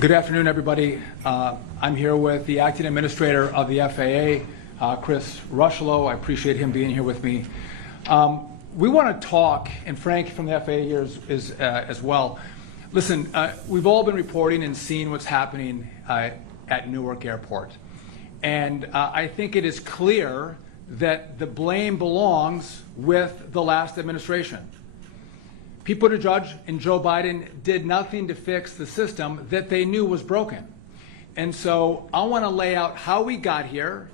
Good afternoon, everybody. I'm here with the acting administrator of the FAA, Chris Rushlow. I appreciate him being here with me. We want to talk, and Frank from the FAA here is as well. Listen, we've all been reporting and seeing what's happening at Newark Airport. And I think it is clear that the blame belongs with the last administration. Pete Buttigieg and Joe Biden did nothing to fix the system that they knew was broken. And so I want to lay out how we got here,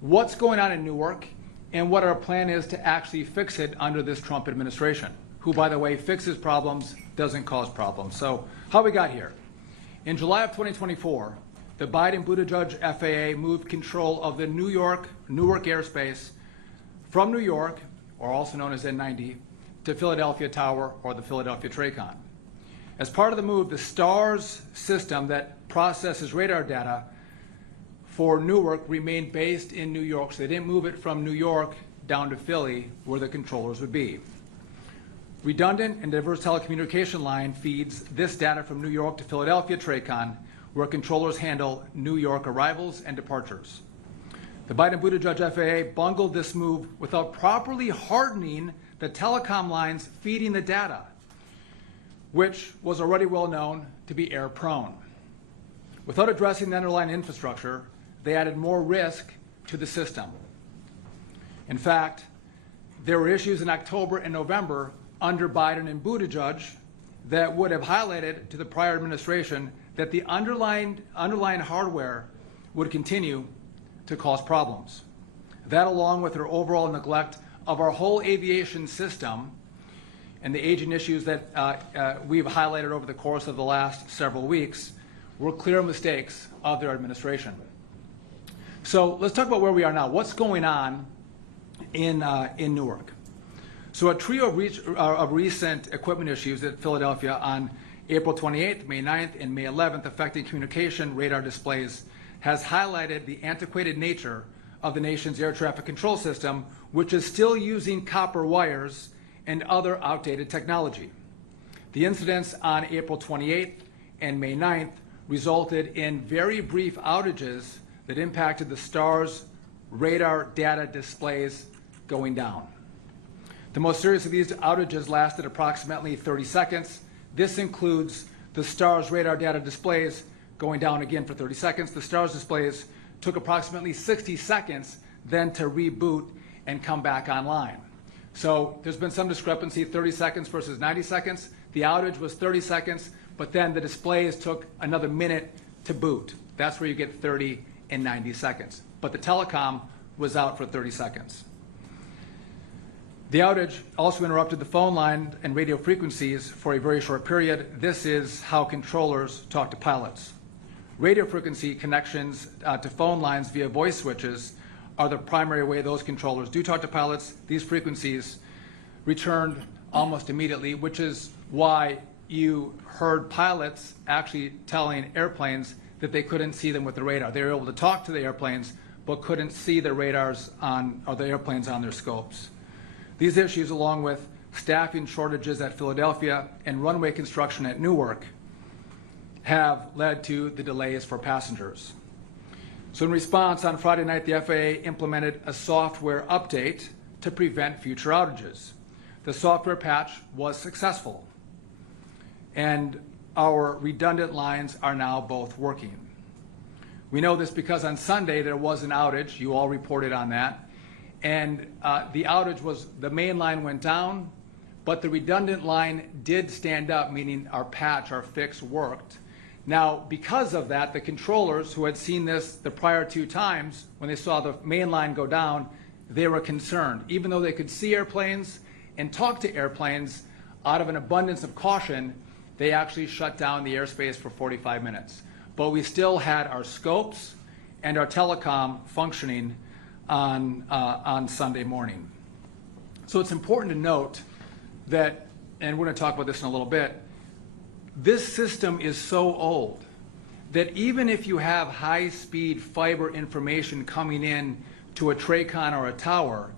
what's going on in Newark, and what our plan is to actually fix it under this Trump administration, who, by the way, fixes problems, doesn't cause problems. So how we got here. In July of 2024, the Biden-Buttigieg FAA moved control of the Newark airspace from New York, or also known as N90, to Philadelphia Tower or the Philadelphia TRACON. As part of the move, the STARS system that processes radar data for Newark remained based in New York, so they didn't move it from New York down to Philly where the controllers would be. Redundant and diverse telecommunication line feeds this data from New York to Philadelphia TRACON, where controllers handle New York arrivals and departures. The Biden-Buttigieg FAA bungled this move without properly hardening the telecom lines feeding the data, which was already well known to be error prone. Without addressing the underlying infrastructure, they added more risk to the system. In fact, there were issues in October and November under Biden and Buttigieg that would have highlighted to the prior administration that the underlying hardware would continue to cause problems. That, along with their overall neglect of our whole aviation system and the aging issues that we've highlighted over the course of the last several weeks, were clear mistakes of their administration. So let's talk about where we are now. What's going on in Newark? So a trio of recent equipment issues at Philadelphia on April 28th, May 9th, and May 11th affecting communication radar displays has highlighted the antiquated nature of the nation's air traffic control system, which is still using copper wires and other outdated technology. The incidents on April 28th and May 9th resulted in very brief outages that impacted the STARS radar data displays going down. The most serious of these outages lasted approximately 30 seconds. This includes the STARS radar data displays going down again for 30 seconds. The STARS displays took approximately 60 seconds then to reboot and come back online. So there's been some discrepancy, 30 seconds versus 90 seconds. The outage was 30 seconds, but then the displays took another minute to boot. That's where you get 30 and 90 seconds. But the telecom was out for 30 seconds. The outage also interrupted the phone line and radio frequencies for a very short period. This is how controllers talk to pilots. Radio frequency connections to phone lines via voice switches are the primary way those controllers do talk to pilots. These frequencies returned almost immediately, which is why you heard pilots actually telling airplanes that they couldn't see them with the radar. They were able to talk to the airplanes, but couldn't see the radars or the airplanes on their scopes. These issues, along with staffing shortages at Philadelphia and runway construction at Newark, have led to the delays for passengers. So in response, on Friday night, the FAA implemented a software update to prevent future outages. The software patch was successful, and our redundant lines are now both working. We know this because on Sunday there was an outage. You all reported on that. And the outage was the main line went down, but the redundant line did stand up, meaning our patch, our fix worked. Now, because of that, the controllers who had seen this the prior two times, when they saw the main line go down, they were concerned. Even though they could see airplanes and talk to airplanes, out of an abundance of caution, they actually shut down the airspace for 45 minutes. But we still had our scopes and our telecom functioning on Sunday morning. So it's important to note that, and we're going to talk about this in a little bit, this system is so old that even if you have high-speed fiber information coming in to a TRACON or a tower,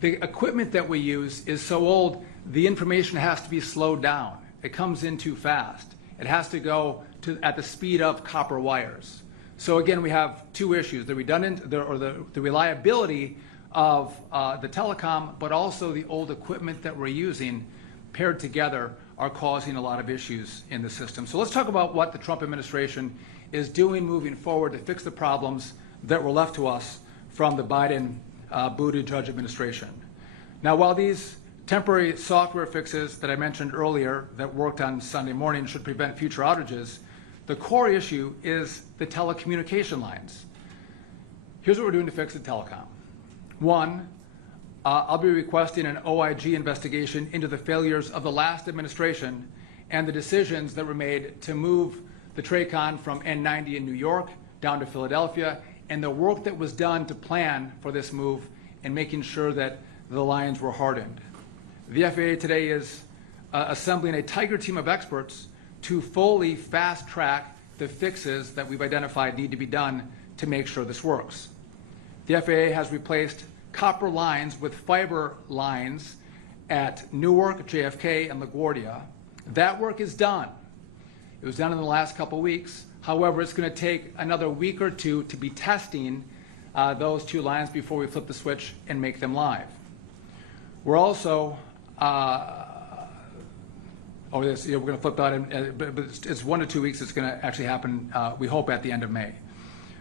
the equipment that we use is so old, the information has to be slowed down. It comes in too fast. It has to go at the speed of copper wires. So again, we have two issues: the reliability of the telecom, but also the old equipment that we're using paired together are causing a lot of issues in the system. So let's talk about what the Trump administration is doing moving forward to fix the problems that were left to us from the Biden-Buttigieg administration. Now, while these temporary software fixes that I mentioned earlier that worked on Sunday morning should prevent future outages, the core issue is the telecommunication lines. Here's what we're doing to fix the telecom. One, I'll be requesting an OIG investigation into the failures of the last administration and the decisions that were made to move the TRACON from N90 in New York down to Philadelphia, and the work that was done to plan for this move and making sure that the lines were hardened. The FAA today is assembling a tiger team of experts to fully fast-track the fixes that we've identified need to be done to make sure this works. The FAA has replaced copper lines with fiber lines at Newark, JFK, and LaGuardia. That work is done. It was done in the last couple weeks. However, it's going to take another week or two to be testing those two lines before we flip the switch and make them live. We're also, we're going to flip that, but it's 1 to 2 weeks. It's going to actually happen, we hope, at the end of May.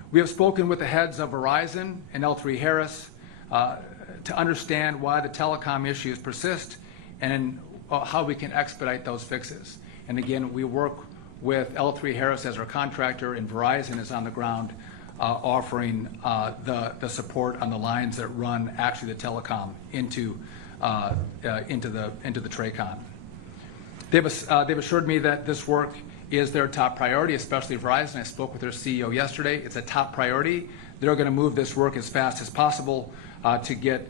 We have spoken with the heads of Verizon and L3 Harris to understand why the telecom issues persist and how we can expedite those fixes. And again, we work with L3 Harris as our contractor, and Verizon is on the ground offering the support on the lines that run actually the telecom into the TRACON. They've assured me that this work is their top priority, especially Verizon. I spoke with their CEO yesterday. It's a top priority. They're going to move this work as fast as possible to get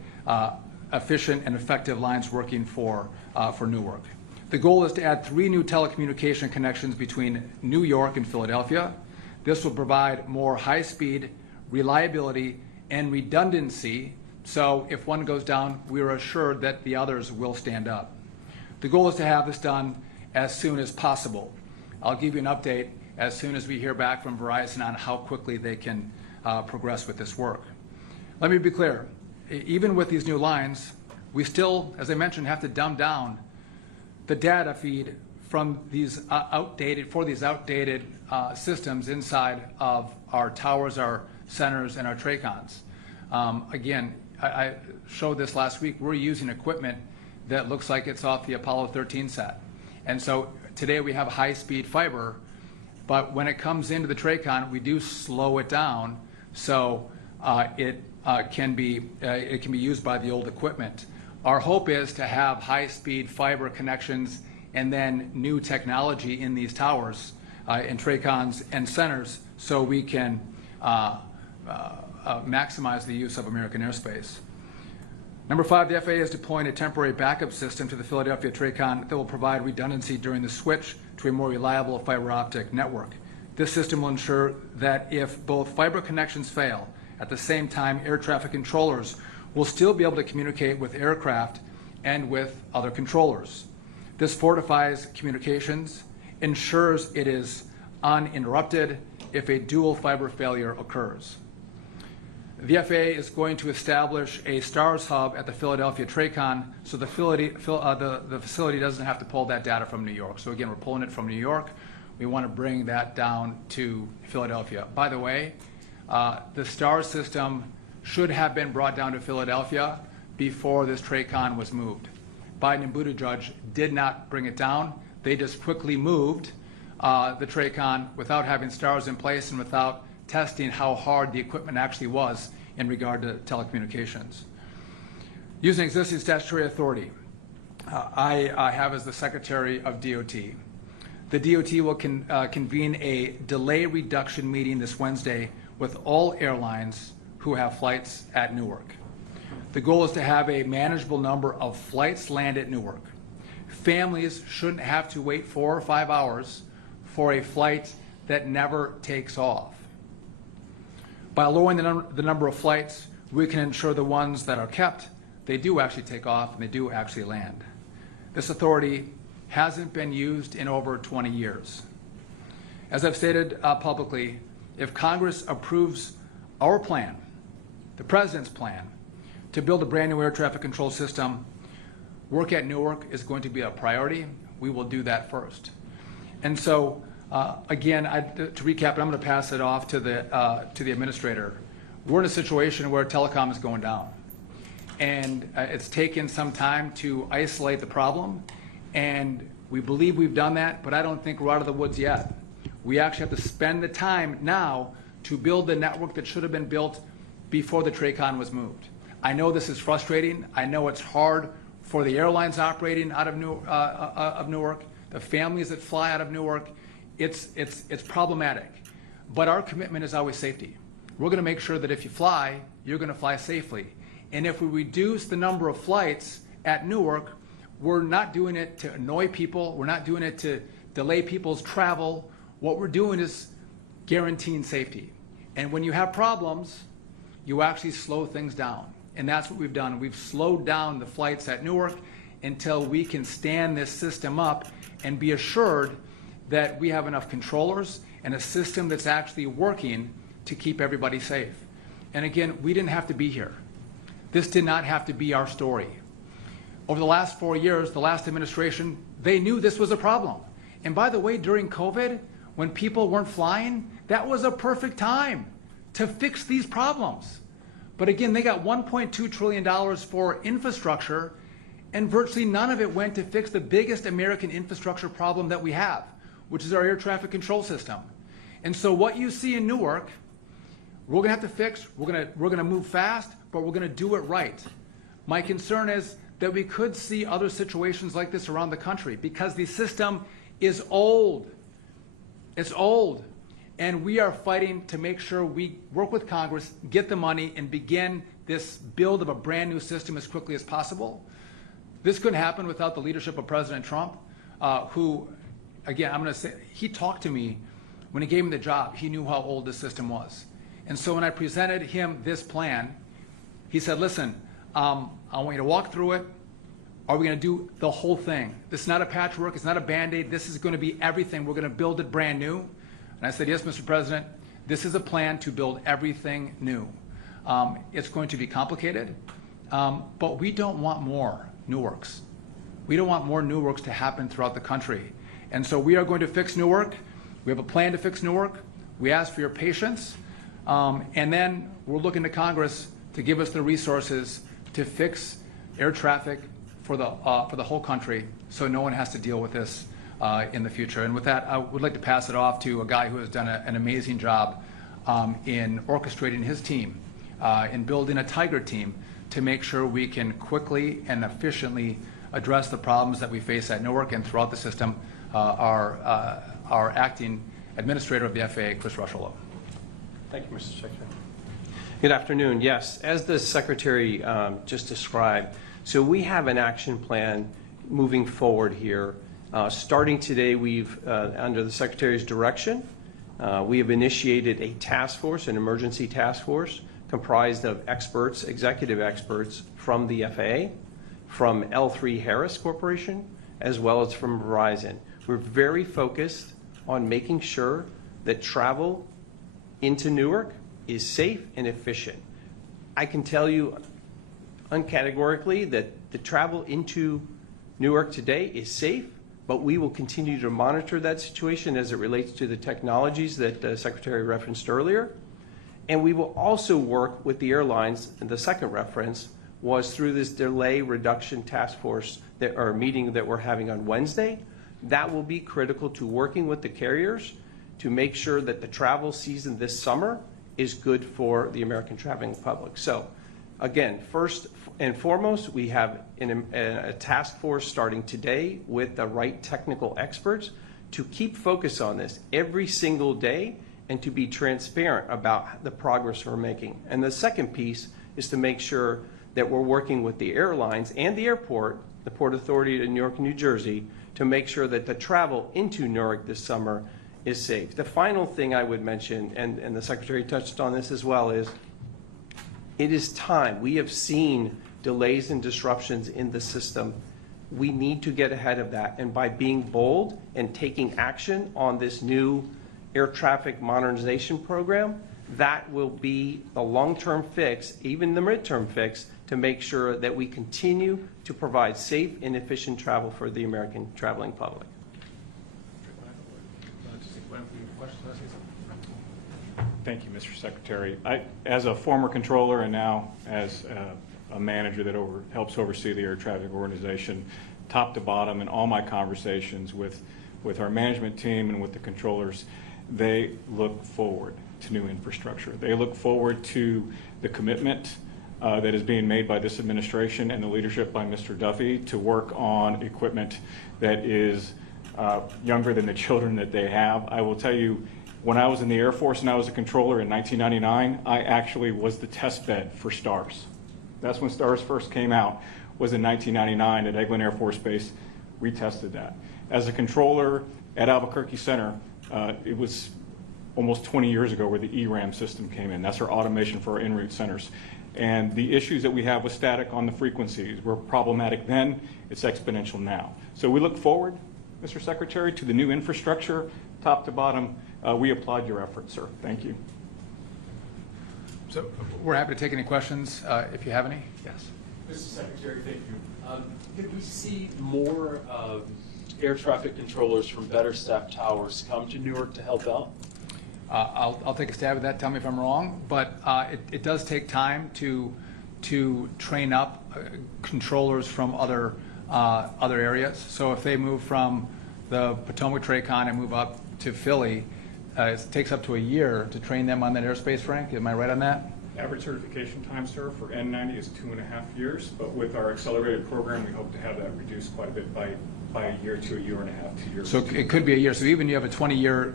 efficient and effective lines working for Newark. The goal is to add 3 new telecommunication connections between New York and Philadelphia. This will provide more high-speed, reliability, and redundancy, so if one goes down, we are assured that the others will stand up. The goal is to have this done as soon as possible. I'll give you an update as soon as we hear back from Verizon on how quickly they can progress with this work. Let me be clear. Even with these new lines, we still, as I mentioned, have to dumb down the data feed from these outdated systems inside of our towers, our centers, and our TRACONs. Again, I showed this last week. We're using equipment that looks like it's off the Apollo 13 set. And so today we have high-speed fiber, but when it comes into the TRACON, we do slow it down so it can be used by the old equipment. Our hope is to have high-speed fiber connections and then new technology in these towers, in TRACONs and centers, so we can maximize the use of American airspace. Number 5, the FAA is deploying a temporary backup system to the Philadelphia TRACON that will provide redundancy during the switch to a more reliable fiber optic network. This system will ensure that if both fiber connections fail, at the same time, air traffic controllers will still be able to communicate with aircraft and with other controllers. This fortifies communications, ensures it is uninterrupted if a dual fiber failure occurs. The FAA is going to establish a STARS hub at the Philadelphia TRACON so the facility doesn't have to pull that data from New York. So again, we're pulling it from New York. We want to bring that down to Philadelphia. By the way, the STARS system should have been brought down to Philadelphia before this TRACON was moved. Biden and Buttigieg did not bring it down. They just quickly moved the TRACON without having STARS in place and without testing how hard the equipment actually was in regard to telecommunications. Using existing statutory authority, I have as the Secretary of DOT. The DOT will convene a delay reduction meeting this Wednesday with all airlines who have flights at Newark. The goal is to have a manageable number of flights land at Newark. Families shouldn't have to wait 4 or 5 hours for a flight that never takes off. By lowering the number of flights, we can ensure the ones that are kept, they do actually take off and they do actually land. This authority hasn't been used in over 20 years. As I've stated publicly, if Congress approves our plan, the President's plan, to build a brand new air traffic control system, work at Newark is going to be a priority. We will do that first. And so, again, to recap, and I'm going to pass it off to the administrator. We're in a situation where telecom is going down. And it's taken some time to isolate the problem. And we believe we've done that, but I don't think we're out of the woods yet. We actually have to spend the time now to build the network that should have been built before the TRACON was moved. I know this is frustrating. I know it's hard for the airlines operating out of Newark, the families that fly out of Newark. It's problematic. But our commitment is always safety. We're going to make sure that if you fly, you're going to fly safely. And if we reduce the number of flights at Newark, we're not doing it to annoy people. We're not doing it to delay people's travel. What we're doing is guaranteeing safety. And when you have problems, you actually slow things down. And that's what we've done. We've slowed down the flights at Newark until we can stand this system up and be assured that we have enough controllers and a system that's actually working to keep everybody safe. And again, we didn't have to be here. This did not have to be our story. Over the last 4 years, the last administration, they knew this was a problem. And by the way, during COVID, when people weren't flying, that was a perfect time to fix these problems. But again, they got $1.2 trillion for infrastructure, and virtually none of it went to fix the biggest American infrastructure problem that we have, which is our air traffic control system. And so what you see in Newark, we're gonna have to fix, we're gonna move fast, but we're gonna do it right. My concern is that we could see other situations like this around the country because the system is old. It's old. And we are fighting to make sure we work with Congress, get the money, and begin this build of a brand new system as quickly as possible. This couldn't happen without the leadership of President Trump, who, again, I'm going to say, he talked to me when he gave me the job. He knew how old this system was. And so when I presented him this plan, he said, listen, I want you to walk through it. Are we going to do the whole thing? This is not a patchwork. It's not a Band-Aid. This is going to be everything. We're going to build it brand new. And I said, yes, Mr. President, this is a plan to build everything new. It's going to be complicated, but we don't want more Newarks. We don't want more Newarks to happen throughout the country. And so we are going to fix Newark. We have a plan to fix Newark. We ask for your patience. And then we're looking to Congress to give us the resources to fix air traffic for the whole country so no one has to deal with this in the future. And with that, I would like to pass it off to a guy who has done an amazing job in orchestrating his team, in building a Tiger team to make sure we can quickly and efficiently address the problems that we face at Newark and throughout the system. Our acting administrator of the FAA, Chris Rusholo. Thank you, Mr. Secretary. Good afternoon. Yes, as the Secretary just described, so we have an action plan moving forward here. Starting today, we've, under the Secretary's direction, we have initiated a task force, an emergency task force, comprised of experts, executive experts from the FAA, from L3 Harris Corporation, as well as from Verizon. We're very focused on making sure that travel into Newark is safe and efficient. I can tell you uncategorically that the travel into Newark today is safe, but we will continue to monitor that situation as it relates to the technologies that the Secretary referenced earlier. And we will also work with the airlines, and the second reference was through this delay reduction task force or meeting that we're having on Wednesday. That will be critical to working with the carriers to make sure that the travel season this summer is good for the American traveling public. So again, first and foremost, we have a task force starting today with the right technical experts to keep focus on this every single day and to be transparent about the progress we're making. And the second piece is to make sure that we're working with the airlines and the airport, the Port Authority of Newark, New Jersey, to make sure that the travel into Newark this summer is safe. The final thing I would mention, and the Secretary touched on this as well, is it is time. We have seen delays and disruptions in the system. We need to get ahead of that. And by being bold and taking action on this new air traffic modernization program. That will be the long-term fix, even the midterm fix, to make sure that we continue to provide safe and efficient travel for the American traveling public. Thank you, Mr. Secretary. As a former controller and now as a manager that helps oversee the air traffic organization, top to bottom, in all my conversations with our management team and with the controllers, they look forward to new infrastructure. They look forward to the commitment that is being made by this administration and the leadership by Mr. Duffy to work on equipment that is younger than the children that they have. I will tell you, when I was in the Air Force and I was a controller in 1999, I actually was the test bed for STARS. That's when STARS first came out, was in 1999 at Eglin Air Force Base. We tested that. As a controller at Albuquerque Center, it was almost 20 years ago where the ERAM system came in. That's our automation for our en route centers. And the issues that we have with static on the frequencies were problematic then, it's exponential now. So we look forward, Mr. Secretary, to the new infrastructure, top to bottom. We applaud your efforts, sir. Thank you. So we're happy to take any questions if you have any. Yes. Mr. Secretary, thank you. Could we see more air traffic controllers from better staffed towers come to Newark to help out? I'll take a stab at that. Tell me if I'm wrong, but it does take time to train up controllers from other areas. So if they move from the Potomac Tracon and move up to Philly, it takes up to a year to train them on that airspace, Frank. Am I right on that? Average certification time, sir, for N90 is 2.5 years, but with our accelerated program, we hope to have that reduced quite a bit by a year to a year and a half, 2 years. So it could be a year. So even you have a 20-year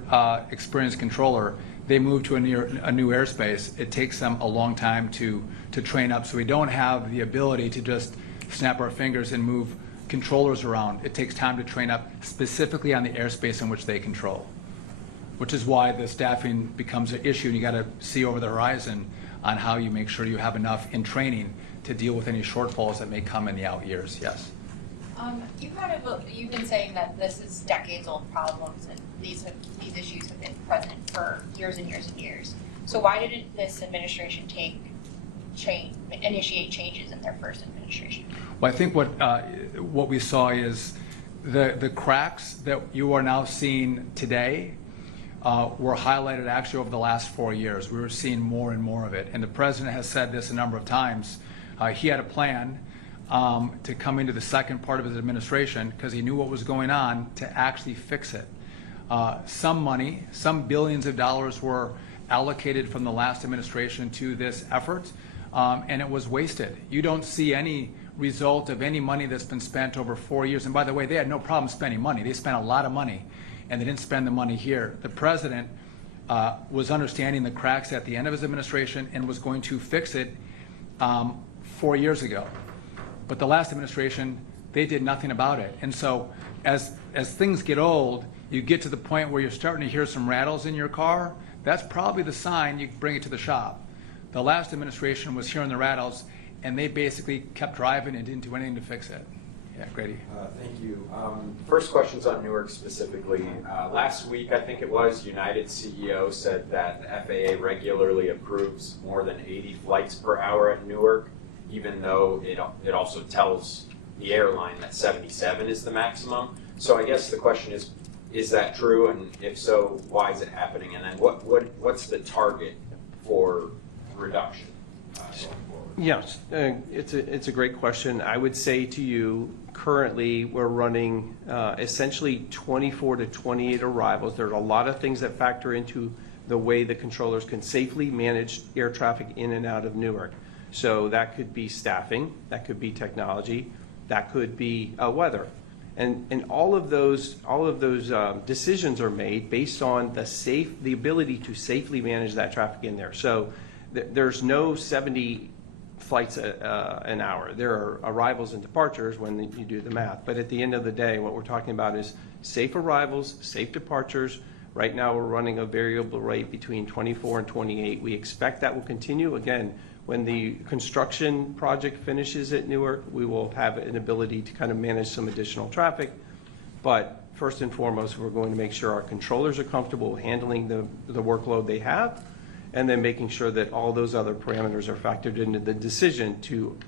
experienced controller, they move to a new airspace. It takes them a long time to train up. So we don't have the ability to just snap our fingers and move controllers around. It takes time to train up specifically on the airspace in which they control, which is why the staffing becomes an issue, and you got to see over the horizon on how you make sure you have enough in training to deal with any shortfalls that may come in the out years. Yes. You've been saying that this is decades-old problems, and these issues have been present for years and years and years. So why didn't this administration initiate changes in their first administration? Well, I think what we saw is the cracks that you are now seeing today were highlighted actually over the last 4 years. We were seeing more and more of it, and the president has said this a number of times. He had a plan to come into the second part of his administration because he knew what was going on to actually fix it. Some money, some billions of dollars were allocated from the last administration to this effort, and it was wasted. You don't see any result of any money that's been spent over 4 years. And by the way, they had no problem spending money. They spent a lot of money, and they didn't spend the money here. The president was understanding the cracks at the end of his administration and was going to fix it 4 years ago. But the last administration, they did nothing about it. And so as things get old, you get to the point where you're starting to hear some rattles in your car. That's probably the sign you bring it to the shop. The last administration was hearing the rattles, and they basically kept driving and didn't do anything to fix it. Yeah, Grady. Thank you. First question's on Newark specifically. Last week, I think it was, United CEO said that the FAA regularly approves more than 80 flights per hour at Newark, even though it also tells the airline that 77 is the maximum. So I guess the question is that true? And if so, why is it happening? And then what's the target for reduction going forward? Yes, it's a great question. I would say to you, currently we're running essentially 24 to 28 arrivals. There are a lot of things that factor into the way the controllers can safely manage air traffic in and out of Newark. So that could be staffing, that could be technology, that could be weather. And all of those decisions are made based on the ability to safely manage that traffic in there. So there's no 70 flights an hour. There are arrivals and departures when you do the math. But at the end of the day, what we're talking about is safe arrivals, safe departures. Right now we're running a variable rate between 24 and 28. We expect that will continue. Again, when the construction project finishes at Newark, we will have an ability to kind of manage some additional traffic. But first and foremost, we're going to make sure our controllers are comfortable handling the workload they have, and then making sure that all those other parameters are factored into the decision to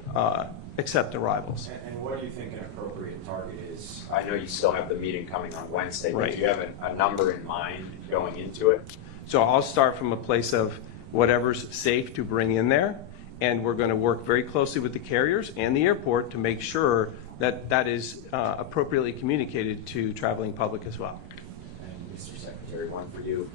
accept arrivals. And what do you think an appropriate target is? I know you still have the meeting coming on Wednesday, but Right. do you have a number in mind going into it? So I'll start from a place of whatever's safe to bring in there, and we're going to work very closely with the carriers and the airport to make sure that that is appropriately communicated to traveling public as well. And Mr. Secretary, one for you.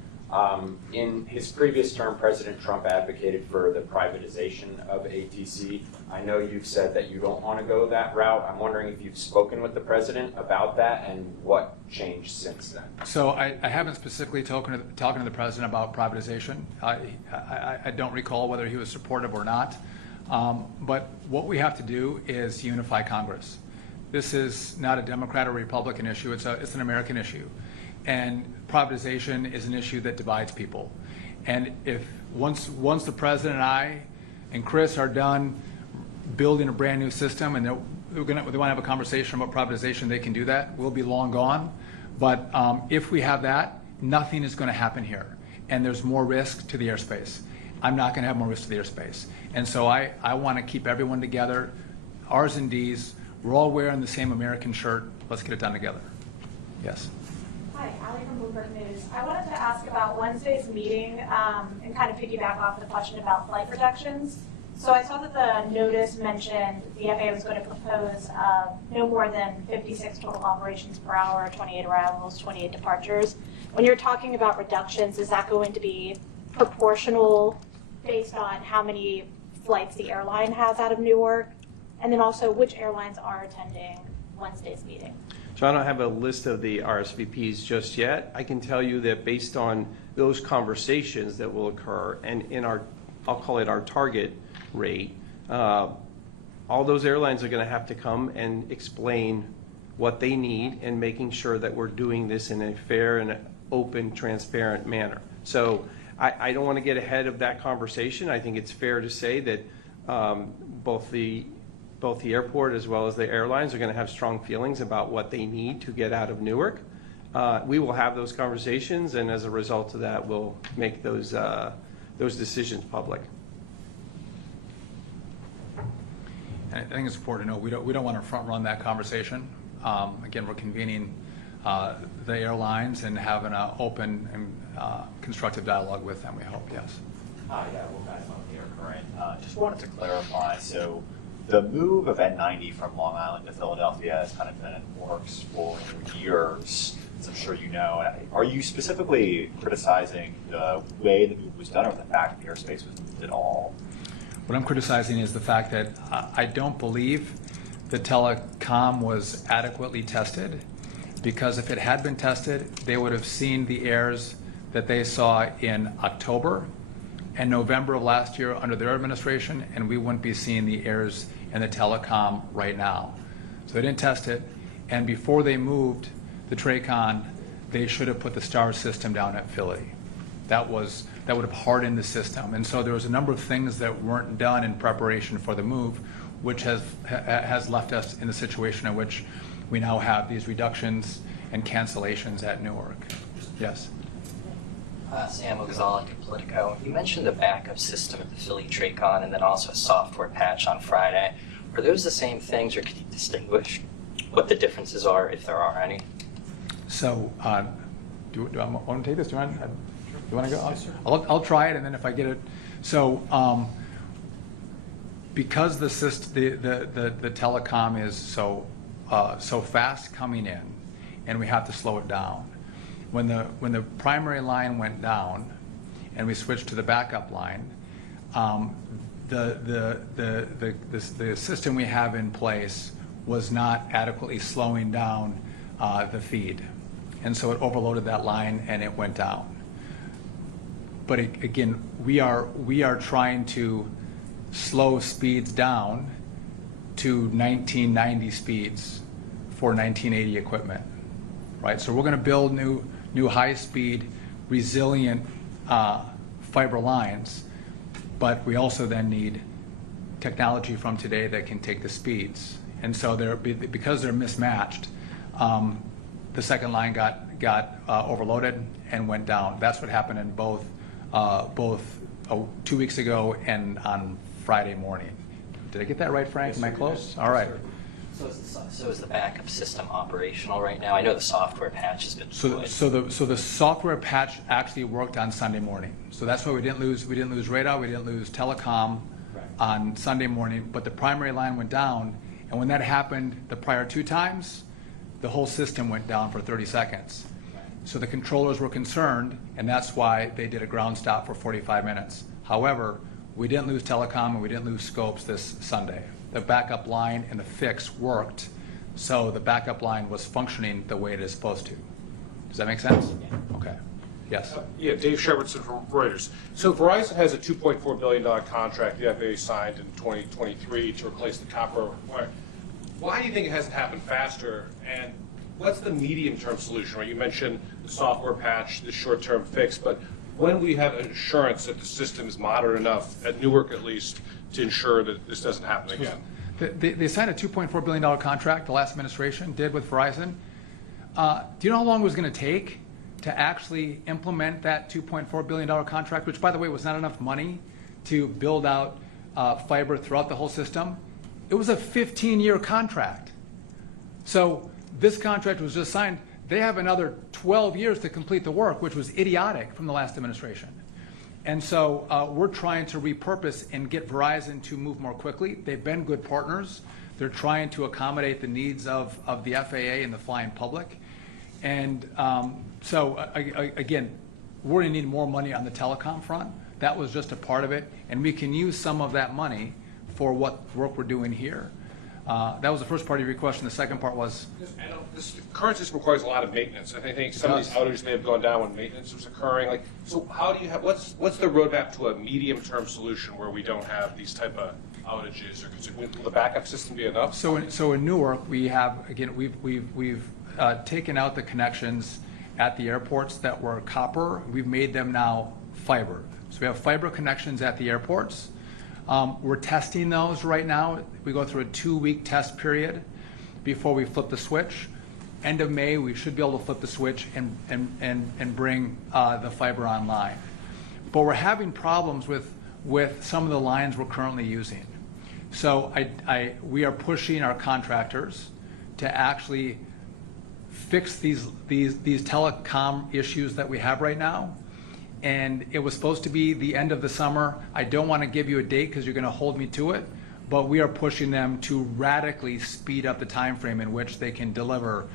In his previous term, President Trump advocated for the privatization of ATC. I know you've said that you don't want to go that route. I'm wondering if you've spoken with the president about that and what changed since then. So I haven't specifically talking to the president about privatization. I don't recall whether he was supportive or not. But what we have to do is unify Congress. This is not a Democrat or Republican issue. It's an American issue. And privatization is an issue that divides people. And if once the president and I and Chris are done building a brand new system and they want to have a conversation about privatization, they can do that. We'll be long gone. But if we have that, nothing is going to happen here. And there's more risk to the airspace. I'm not going to have more risk to the airspace. And so I want to keep everyone together, R's and D's. We're all wearing the same American shirt. Let's get it done together. Yes. Hi, Allie from Bloomberg News. I wanted to ask about Wednesday's meeting and kind of piggyback off the question about flight reductions. So I saw that the notice mentioned the FAA was going to propose no more than 56 total operations per hour, 28 arrivals, 28 departures. When you're talking about reductions, is that going to be proportional based on how many flights the airline has out of Newark? And then also which airlines are attending Wednesday's meeting? So I don't have a list of the RSVPs just yet. I can tell you that based on those conversations that will occur and in our, I'll call it our target rate, all those airlines are going to have to come and explain what they need and making sure that we're doing this in a fair and open, transparent manner. So I don't want to get ahead of that conversation. I think it's fair to say that both the airport as well as the airlines are going to have strong feelings about what they need to get out of Newark. We will have those conversations, and as a result of that, we'll make those decisions public. And I think it's important to know we don't want to front run that conversation. Again, we're convening the airlines and having an open and constructive dialogue with them, we hope, yes. Hi, well, guys, I'm here, current. Just wanted to clarify, so the move of N90 from Long Island to Philadelphia has kind of been in the works for years, as I'm sure you know. Are you specifically criticizing the way the move was done or the fact that the airspace was moved at all? What I'm criticizing is the fact that I don't believe the telecom was adequately tested, because if it had been tested, they would have seen the errors that they saw in October and November of last year under their administration, and we wouldn't be seeing the errors in the telecom right now. So they didn't test it, and before they moved the TRACON, they should have put the STAR system down at Philly. That would have hardened the system. And so there was a number of things that weren't done in preparation for the move, which has left us in the situation in which we now have these reductions and cancellations at Newark. Yes. Sam Ogazalik at Politico. You mentioned the backup system at the Philly TRACON and then also a software patch on Friday. Are those the same things, or can you distinguish what the differences are, if there are any? So, do I want to take this? Do you want to go? I'll try it, and then if I get it. So, because the telecom is so fast coming in, and we have to slow it down. When the primary line went down, and we switched to the backup line, the system we have in place was not adequately slowing down the feed, and so it overloaded that line and it went down. But again, we are trying to slow speeds down to 1990 speeds for 1980 equipment, right? So we're going to build new high-speed, resilient fiber lines, but we also then need technology from today that can take the speeds. And so because they're mismatched, the the second line got overloaded and went down. That's what happened in both 2 weeks ago and on Friday morning. Did I get that right, Frank? Am I close? All right. So is the backup system operational right now? I know the software patch has been deployed. So the software patch actually worked on Sunday morning. So that's why we didn't lose radar, we didn't lose telecom on Sunday morning, but the primary line went down, and when that happened the prior 2 times, the whole system went down for 30 seconds. So the controllers were concerned, and that's why they did a ground stop for 45 minutes. However, we didn't lose telecom and we didn't lose scopes this Sunday. The backup line and the fix worked, so the backup line was functioning the way it is supposed to. Does that make sense? Yeah. Okay. Yes. Yeah, Dave Shepherdson from Reuters. So Verizon has a $2.4 billion contract the FAA signed in 2023 to replace the copper wire. Why do you think it hasn't happened faster? And what's the medium-term solution? Right? You mentioned the software patch, the short-term fix, but when we have assurance that the system is modern enough, at Newark at least, to ensure that this doesn't happen again? They signed a $2.4 billion contract, the last administration did with Verizon. Do you know how long it was going to take to actually implement that $2.4 billion contract, which, by the way, was not enough money to build out fiber throughout the whole system? It was a 15-year contract. So this contract was just signed. They have another 12 years to complete the work, which was idiotic from the last administration. And so we're trying to repurpose and get Verizon to move more quickly. They've been good partners. They're trying to accommodate the needs of the FAA and the flying public. And again, we're going to need more money on the telecom front. That was just a part of it. And we can use some of that money for what work we're doing here. That was the first part of your question. The second part was? This current system requires a lot of maintenance. I think some of these outages may have gone down when maintenance was occurring. So how do you have, what's the roadmap to a medium-term solution where we don't have these type of outages? Or will the backup system be enough? So in Newark, we have, again, we've taken out the connections at the airports that were copper. We've made them now fiber. So we have fiber connections at the airports. We're testing those right now. We go through a 2-week test period before we flip the switch. End of May, we should be able to flip the switch and bring the fiber online. But we're having problems with some of the lines we're currently using. So we are pushing our contractors to actually fix these telecom issues that we have right now. And it was supposed to be the end of the summer. I don't want to give you a date because you're going to hold me to it, but we are pushing them to radically speed up the time frame in which they can deliver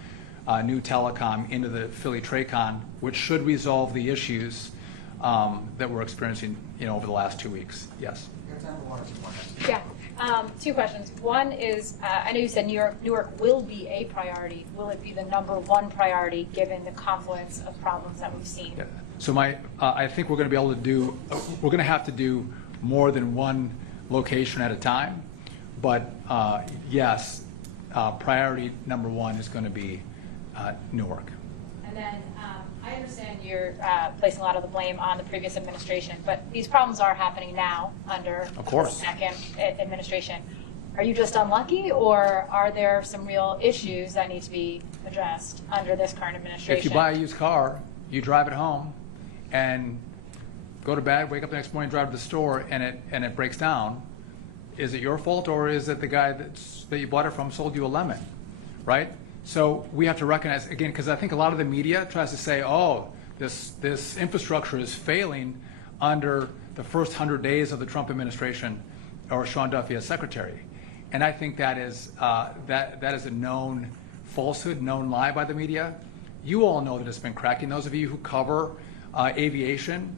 new telecom into the Philly TRACON, which should resolve the issues that we're experiencing over the last 2 weeks. Yes? Yeah, 2 questions. One is, I know you said Newark will be a priority. Will it be the #1 priority given the confluence of problems that we've seen? Yeah. So I think we're going to be able to do, we're going to have to do more than one location at a time. But yes, priority #1 is going to be Newark. And then I understand you're placing a lot of the blame on the previous administration, but these problems are happening now under the second administration. Are you just unlucky, or are there some real issues that need to be addressed under this current administration? If you buy a used car, you drive it home and go to bed, wake up the next morning, drive to the store, and it breaks down, is it your fault, or is it the guy that you bought it from sold you a lemon, right? So we have to recognize, again, because I think a lot of the media tries to say, oh, this infrastructure is failing under the first 100 days of the Trump administration or Sean Duffy as secretary. And I think that is a known falsehood, known lie by the media. You all know that it's been cracking. Those of you who cover aviation,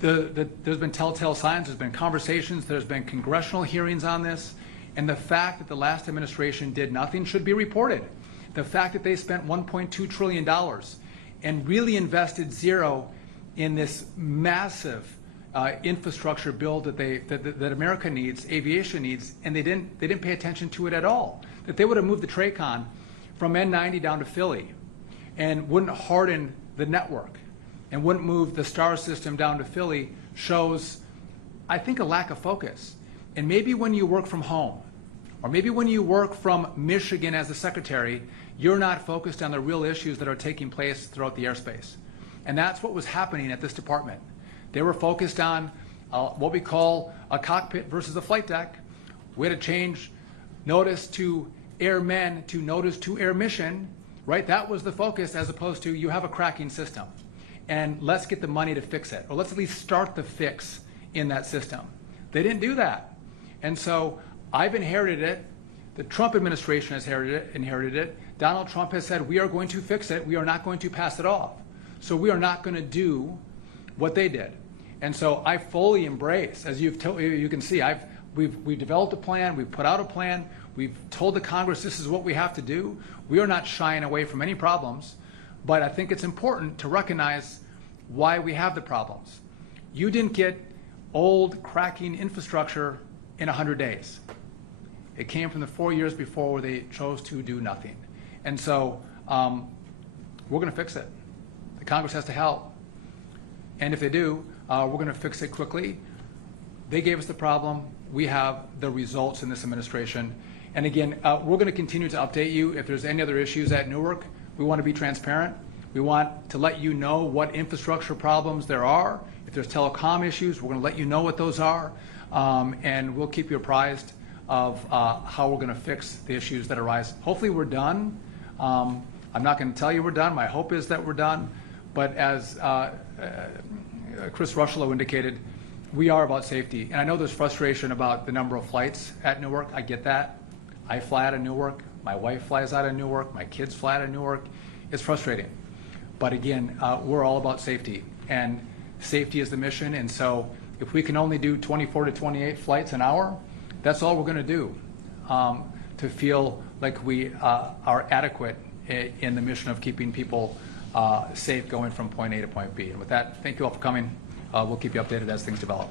there's been telltale signs, there's been conversations, there's been congressional hearings on this, and the fact that the last administration did nothing should be reported. The fact that they spent $1.2 trillion and really invested zero in this massive infrastructure build that America needs, aviation needs, and they didn't pay attention to it at all. That they would have moved the TRACON from N90 down to Philly and wouldn't harden the network and wouldn't move the STAR system down to Philly shows, I think, a lack of focus. And maybe when you work from home, or maybe when you work from Michigan as a secretary, you're not focused on the real issues that are taking place throughout the airspace. And that's what was happening at this department. They were focused on what we call a cockpit versus a flight deck. We had to change notice to airmen to notice to air mission, right? That was the focus, as opposed to you have a cracking system and let's get the money to fix it, or let's at least start the fix in that system. They didn't do that. And so I've inherited it. The Trump administration has inherited it. Donald Trump has said, we are going to fix it. We are not going to pass it off. So we are not going to do what they did. And so I fully embrace, as you can see, we've developed a plan, we've put out a plan, we've told the Congress this is what we have to do. We are not shying away from any problems, but I think it's important to recognize why we have the problems. You didn't get old cracking infrastructure in 100 days. It came from the 4 years before where they chose to do nothing. And so we're going to fix it. The Congress has to help. And if they do, we're going to fix it quickly. They gave us the problem. We have the results in this administration. And again, we're going to continue to update you. If there's any other issues at Newark, we want to be transparent. We want to let you know what infrastructure problems there are. If there's telecom issues, we're going to let you know what those are. And we'll keep you apprised of how we're going to fix the issues that arise. Hopefully we're done. I'm not going to tell you we're done. My hope is that we're done. But as Chris Rushlow indicated, we are about safety. And I know there's frustration about the number of flights at Newark. I get that. I fly out of Newark. My wife flies out of Newark. My kids fly out of Newark. It's frustrating. But again, we're all about safety. And safety is the mission. And so if we can only do 24 to 28 flights an hour, that's all we're going to do to feel like we are adequate in the mission of keeping people safe going from point A to point B. And with that, thank you all for coming. We'll keep you updated as things develop.